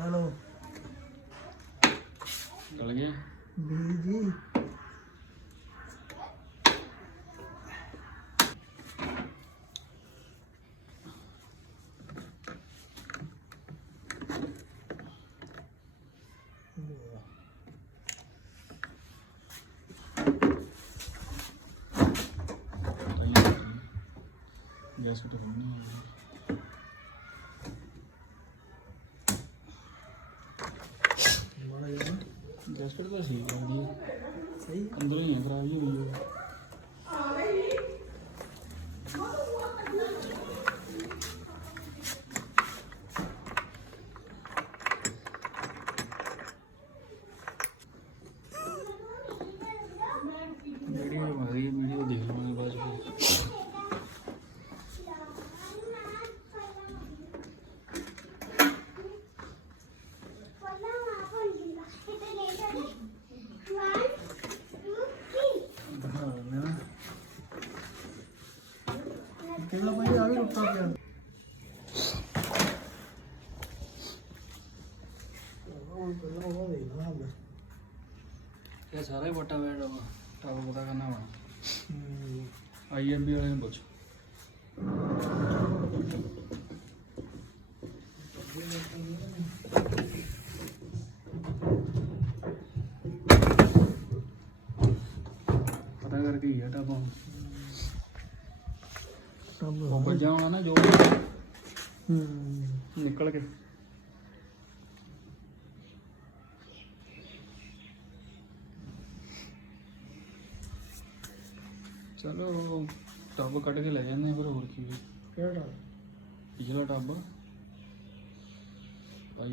hello चल गए जी gas तो गैस तो सही सही अंदर ही है खराब ही हुई है वीडियो आ गई वीडियो देख लूँगा बाद में केला भाई आगे रुकता क्या ये सारा ही बटा हुआ है टावर पता करना हुआ IMB वाले ने पूछ पता करके ही है टापा ऊपर जाऊंगा ना जो निकल के चलो टब कट के ले जाने फिर और की केड़ा पिछला टब आई